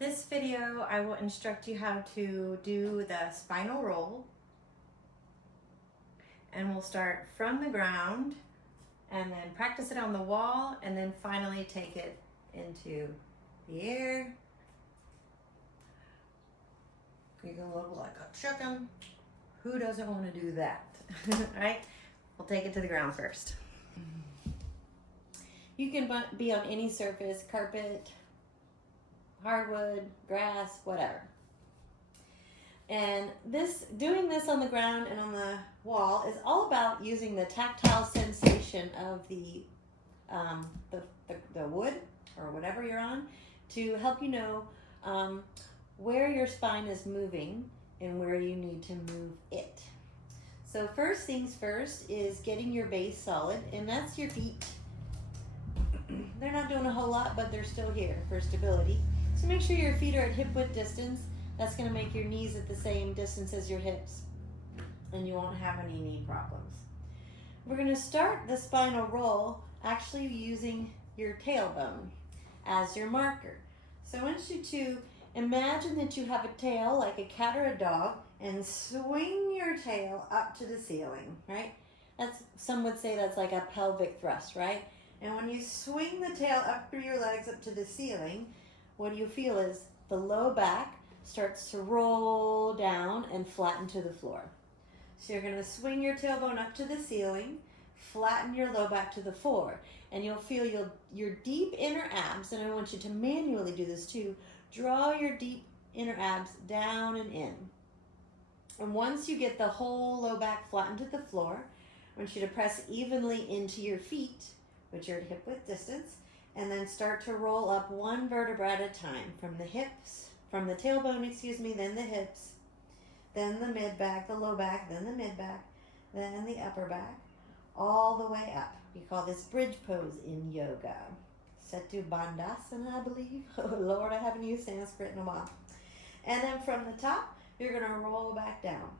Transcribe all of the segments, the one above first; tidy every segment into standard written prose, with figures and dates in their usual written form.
This video, I will instruct you how to do the spinal roll. And we'll start from the ground and then practice it on the wall and then finally take it into the air. You can look like a chicken. Who doesn't want to do that? Right? We'll take it to the ground first. You can be on any surface, carpet, hardwood, grass, whatever. And doing this on the ground and on the wall is all about using the tactile sensation of the wood or whatever you're on to help you know where your spine is moving and where you need to move it. So first things first is getting your base solid, and that's your feet. They're not doing a whole lot, but they're still here for stability. So make sure your feet are at hip width distance. That's going to make your knees at the same distance as your hips, and you won't have any knee problems. We're going to start the spinal roll actually using your tailbone as your marker. So I want you to imagine that you have a tail like a cat or a dog and swing your tail up to the ceiling, right? Some would say that's like a pelvic thrust, right? And when you swing the tail up through your legs up to the ceiling, what you feel is the low back starts to roll down and flatten to the floor. So you're going to swing your tailbone up to the ceiling, flatten your low back to the floor, and you'll feel your deep inner abs, and I want you to manually do this too, draw your deep inner abs down and in. And once you get the whole low back flattened to the floor, I want you to press evenly into your feet, which are at hip width distance, and then start to roll up one vertebra at a time from the tailbone, then the hips, then the mid back, the low back, then the mid back, then the upper back, all the way up. We call this bridge pose in yoga. Setu Bandhasana, I believe. Oh Lord, I haven't used Sanskrit in a while. And then from the top, you're going to roll back down,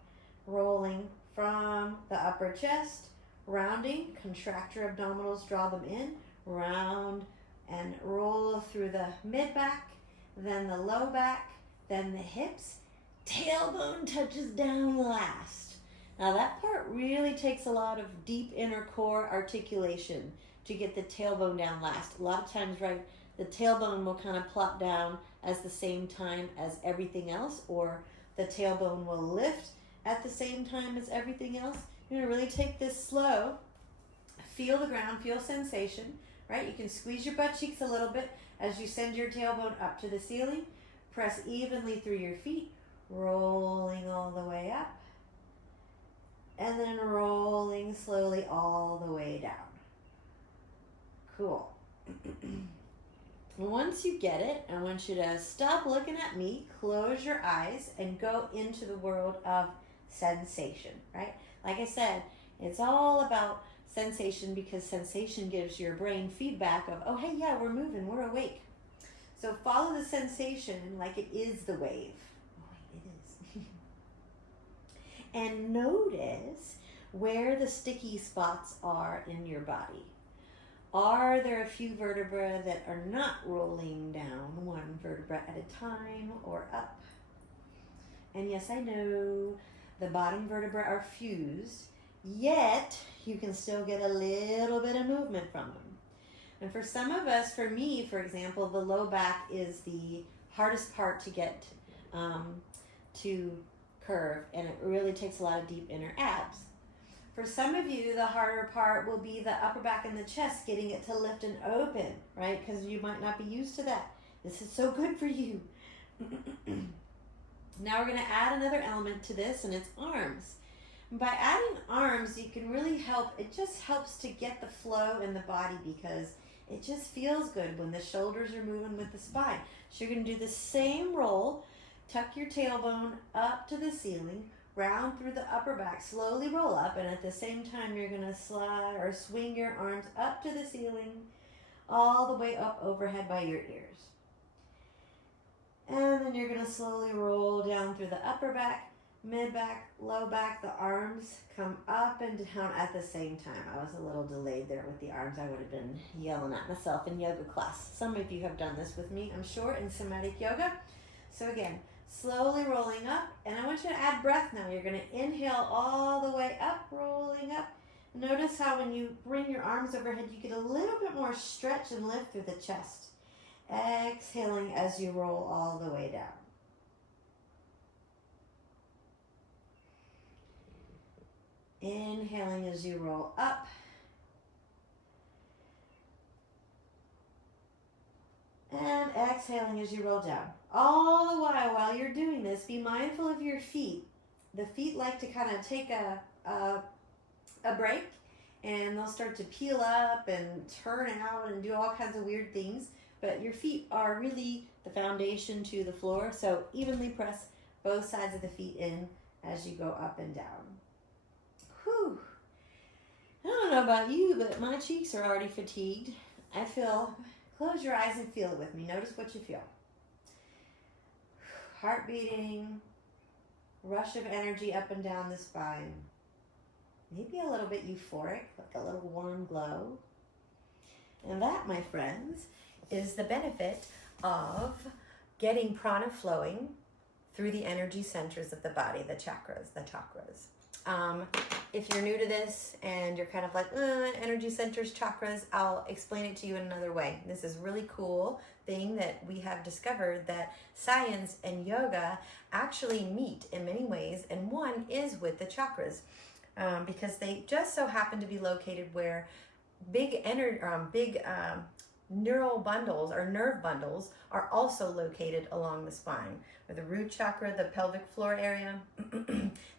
rolling from the upper chest, rounding, contract your abdominals, draw them in, round and roll through the mid back, then the low back, then the hips, tailbone touches down last. Now that part really takes a lot of deep inner core articulation to get the tailbone down last. A lot of times, right, the tailbone will kind of plop down at the same time as everything else, or the tailbone will lift at the same time as everything else. You're going to really take this slow, feel the ground, feel sensation, right? You can squeeze your butt cheeks a little bit as you send your tailbone up to the ceiling. Press evenly through your feet, rolling all the way up, and then rolling slowly all the way down. Cool. Once you get it, I want you to stop looking at me, close your eyes, and go into the world of sensation, right? Like I said, it's all about sensation because sensation gives your brain feedback of, oh, hey, yeah, we're moving, we're awake. So follow the sensation like it is the wave. Oh, it is. And notice where the sticky spots are in your body. Are there a few vertebrae that are not rolling down one vertebra at a time or up? And yes, I know the bottom vertebrae are fused, yet you can still get a little bit of movement from them. And for some of us, for me, for example, the low back is the hardest part to get to curve, and it really takes a lot of deep inner abs. For some of you, the harder part will be the upper back and the chest, getting it to lift and open, right? Because you might not be used to that. This is so good for you. Now we're going to add another element to this, and it's arms. By adding arms, you can really help. It just helps to get the flow in the body because it just feels good when the shoulders are moving with the spine. So you're going to do the same roll. Tuck your tailbone up to the ceiling, round through the upper back, slowly roll up, and at the same time you're going to slide or swing your arms up to the ceiling, all the way up overhead by your ears. And then you're going to slowly roll down through the upper back, mid back, low back. The arms come up and down at the same time. I was a little delayed there with the arms. I would have been yelling at myself in yoga class. Some of you have done this with me, I'm sure, in somatic yoga. So again, slowly rolling up, and I want you to add breath now. You're going to inhale all the way up, rolling up. Notice how when you bring your arms overhead, you get a little bit more stretch and lift through the chest. Exhaling as you roll all the way down. Inhaling as you roll up. And exhaling as you roll down. All the while you're doing this, be mindful of your feet. The feet like to kind of take a break, and they'll start to peel up and turn out and do all kinds of weird things. But your feet are really the foundation to the floor, so evenly press both sides of the feet in as you go up and down. Whew. I don't know about you, but my cheeks are already fatigued. I feel, close your eyes and feel it with me. Notice what you feel. Heart beating, rush of energy up and down the spine. Maybe a little bit euphoric, like a little warm glow. And that, my friends, is the benefit of getting prana flowing through the energy centers of the body, the chakras. If you're new to this and you're kind of like, energy centers, chakras, I'll explain it to you in another way. This is really cool thing that we have discovered, that science and yoga actually meet in many ways, and one is with the chakras, because they just so happen to be located where big neural bundles or nerve bundles are also located along the spine, where the root chakra, the pelvic floor area,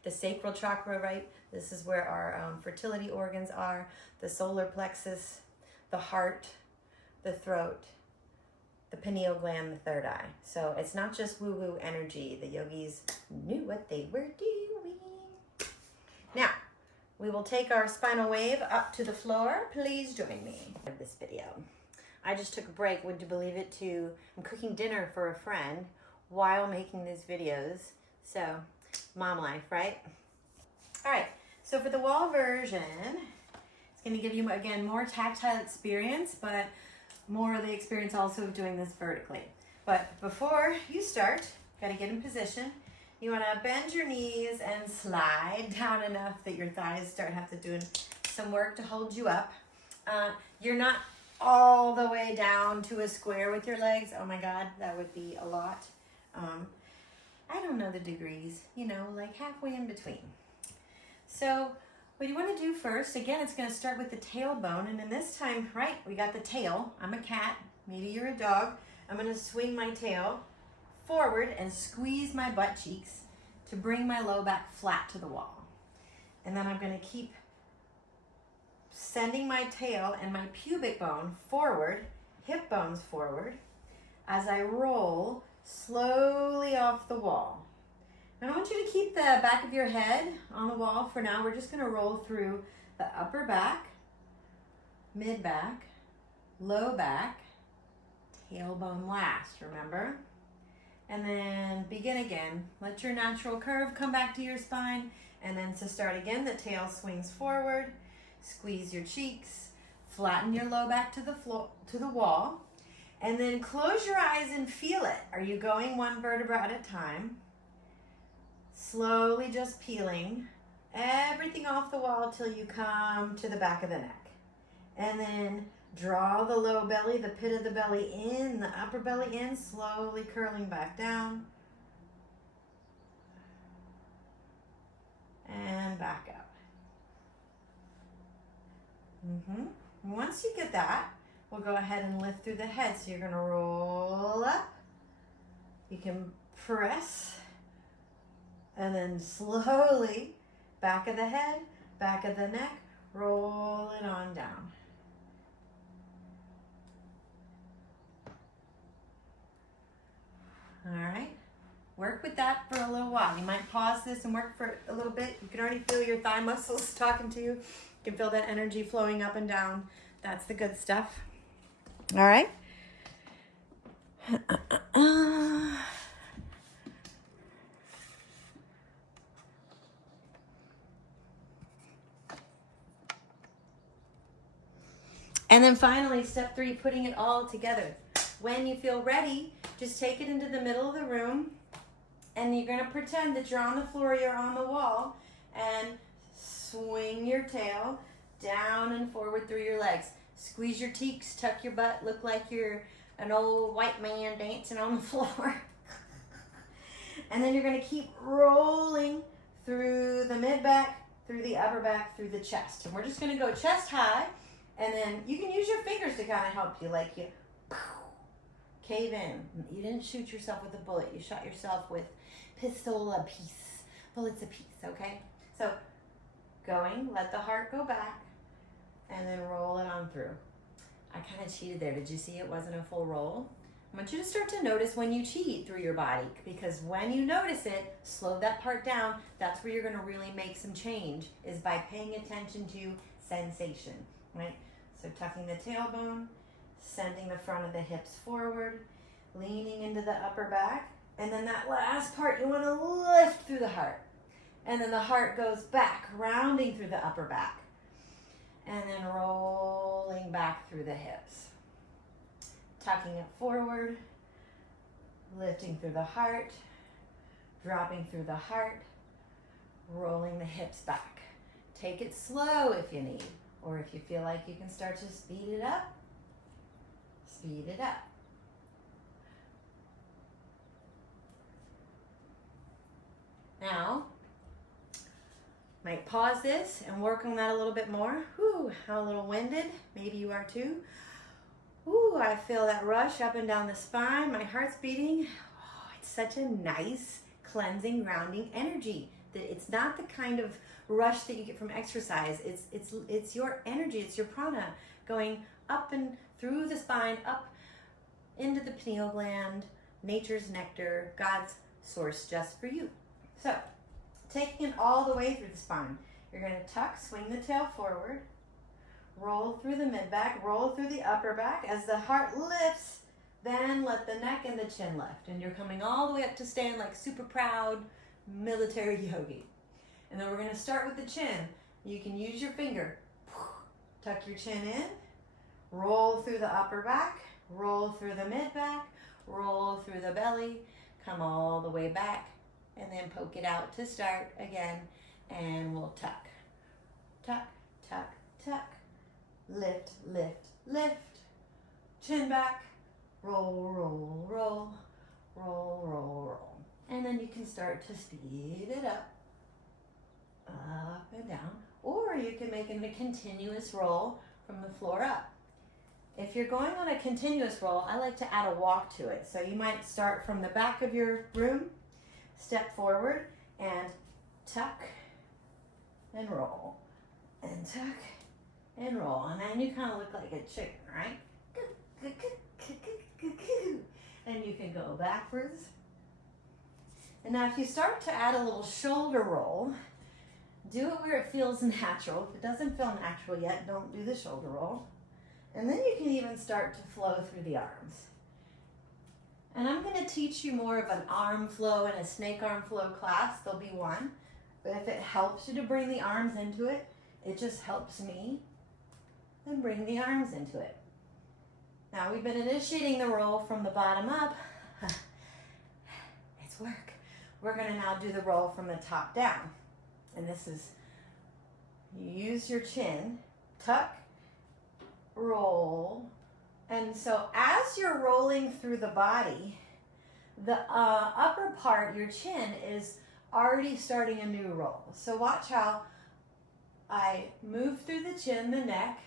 the sacral chakra, right? This is where our fertility organs are, the solar plexus, the heart, the throat, the pineal gland, the third eye. So it's not just woo-woo energy. The yogis knew what they were doing. Now, we will take our spinal wave up to the floor. Please join me in this video. I just took a break, would you believe it, I'm cooking dinner for a friend while making these videos. So, mom life, right? All right, so for the wall version, it's gonna give you, again, more tactile experience, but more of the experience also of doing this vertically. But before you start, gotta get in position. You wanna bend your knees and slide down enough that your thighs start have to do some work to hold you up. You're not all the way down to a square with your legs. Oh my God, that would be a lot. I don't know the degrees, like halfway in between. So what you want to do first, again, it's going to start with the tailbone. And then this time, right, we got the tail. I'm a cat. Maybe you're a dog. I'm going to swing my tail forward and squeeze my butt cheeks to bring my low back flat to the wall. And then I'm going to keep sending my tail and my pubic bone forward, hip bones forward, as I roll slowly off the wall. And I want you to keep the back of your head on the wall for now. We're just going to roll through the upper back, mid back, low back, tailbone last, remember? And then begin again. Let your natural curve come back to your spine. And then to start again, the tail swings forward. Squeeze your cheeks, flatten your low back to the floor, to the wall, and then close your eyes and feel it. Are you going one vertebra at a time? Slowly just peeling everything off the wall till you come to the back of the neck. And then draw the low belly, the pit of the belly in, the upper belly in, slowly curling back down. And back up. Once you get that, we'll go ahead and lift through the head. So you're going to roll up. You can press. And then slowly, back of the head, back of the neck, roll it on down. All right. Work with that for a little while. You might pause this and work for a little bit. You can already feel your thigh muscles talking to you. You can feel that energy flowing up and down. That's the good stuff. All right. And then finally, step 3, putting it all together. When you feel ready, just take it into the middle of the room, and you're gonna pretend that you're on the floor, you're on the wall, and swing your tail down and forward through your legs. Squeeze your cheeks, tuck your butt, look like you're an old white man dancing on the floor. And then you're gonna keep rolling through the mid-back, through the upper back, through the chest. And we're just gonna go chest high, and then you can use your fingers to kind of help you, like you cave in. You didn't shoot yourself with a bullet, you shot yourself with pistol a piece, bullets a piece, okay? So going, let the heart go back, and then roll it on through. I kind of cheated there. Did you see it wasn't a full roll? I want you to start to notice when you cheat through your body, because when you notice it, slow that part down. That's where you're going to really make some change, is by paying attention to sensation, right? So tucking the tailbone, sending the front of the hips forward, leaning into the upper back, and then that last part you want to lift through the heart. And then the heart goes back, rounding through the upper back, and then rolling back through the hips. Tucking it forward, lifting through the heart, dropping through the heart, rolling the hips back. Take it slow if you need, or if you feel like you can start to speed it up, speed it up. Now, might pause this and work on that a little bit more. Whew, I'm a little winded. Maybe you are too. Ooh, I feel that rush up and down the spine. My heart's beating. Oh, it's such a nice, cleansing, grounding energy. That it's not the kind of rush that you get from exercise. It's your energy. It's your prana going up and through the spine, up into the pineal gland, nature's nectar, God's source just for you. So, taking it all the way through the spine. You're going to tuck, swing the tail forward, roll through the mid-back, roll through the upper back. As the heart lifts, then let the neck and the chin lift. And you're coming all the way up to stand like super proud military yogi. And then we're going to start with the chin. You can use your finger. Tuck your chin in, roll through the upper back, roll through the mid-back, roll through the belly, come all the way back, and then poke it out to start again, and we'll tuck. Tuck, tuck, tuck. Lift, lift, lift. Chin back. Roll, roll, roll. Roll, roll, roll. And then you can start to speed it up. Up and down. Or you can make it a continuous roll from the floor up. If you're going on a continuous roll, I like to add a walk to it. So you might start from the back of your room, step forward, and tuck and roll, and tuck and roll. And then you kind of look like a chicken, right? And you can go backwards. And now if you start to add a little shoulder roll, do it where it feels natural. If it doesn't feel natural yet, don't do the shoulder roll. And then you can even start to flow through the arms. And I'm going to teach you more of an arm flow and a snake arm flow class. There'll be one. But if it helps you to bring the arms into it, it just helps me then bring the arms into it. Now we've been initiating the roll from the bottom up. It's work. We're going to now do the roll from the top down. And this is, you use your chin, tuck, roll. And so as you're rolling through the body, the upper part, your chin, is already starting a new roll. So watch how I move through the chin, the neck,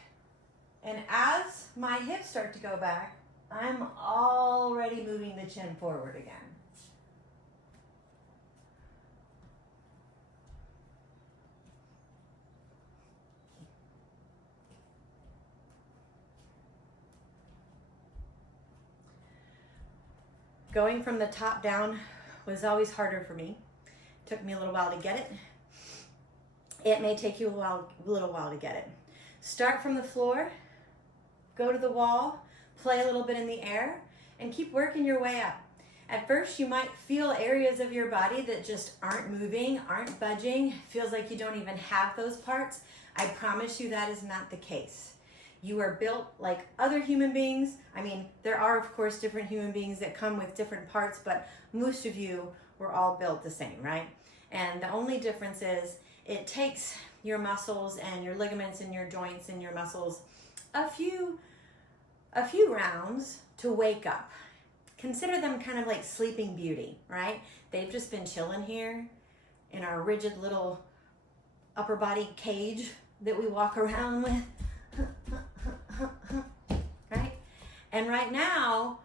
and as my hips start to go back, I'm already moving the chin forward again. Going from the top down was always harder for me. It took me a little while to get it. It may take you a little while to get it. Start from the floor, go to the wall, play a little bit in the air, and keep working your way up. At first, you might feel areas of your body that just aren't moving, aren't budging, feels like you don't even have those parts. I promise you that is not the case. You are built like other human beings. I mean, there are, of course, different human beings that come with different parts, but most of you were all built the same, right? And the only difference is it takes your muscles and your ligaments and your joints and your muscles a few rounds to wake up. Consider them kind of like Sleeping Beauty, right? They've just been chilling here in our rigid little upper body cage that we walk around with, right? And right now,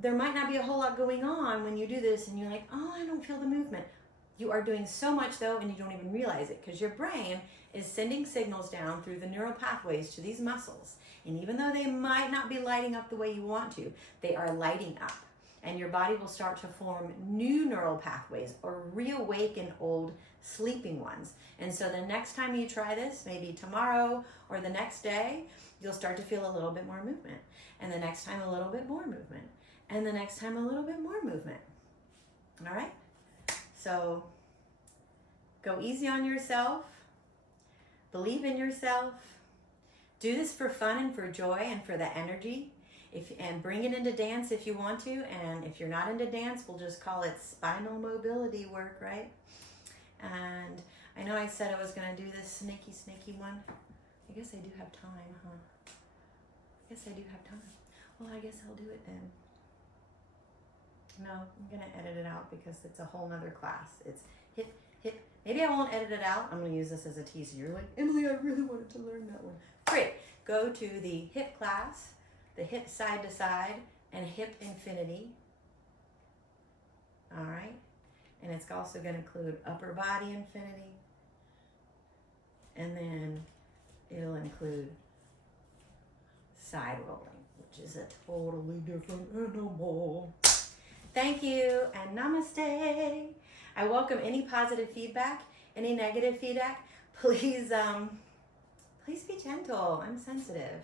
there might not be a whole lot going on when you do this and you're like, oh, I don't feel the movement. You are doing so much though, and you don't even realize it because your brain is sending signals down through the neural pathways to these muscles. And even though they might not be lighting up the way you want to, they are lighting up. And your body will start to form new neural pathways or reawaken old sleeping ones. And so the next time you try this, maybe tomorrow or the next day, you'll start to feel a little bit more movement. And the next time a little bit more movement. And the next time a little bit more movement. All right? So go easy on yourself. Believe in yourself. Do this for fun and for joy and for the energy. And bring it into dance if you want to. And if you're not into dance, we'll just call it spinal mobility work, right? And I know I said I was going to do this snaky one. I guess I do have time, huh? I guess I do have time. Well, I guess I'll do it then. No, I'm going to edit it out because it's a whole nother class. It's hip. Maybe I won't edit it out. I'm going to use this as a teaser. You're like, Emily, I really wanted to learn that one. Great. Go to the hip class, the hip side to side, and hip infinity. All right. And it's also going to include upper body infinity. And then it'll include side rolling, which is a totally different animal. Thank you and namaste. I welcome any positive feedback, any negative feedback. Please be gentle. I'm sensitive.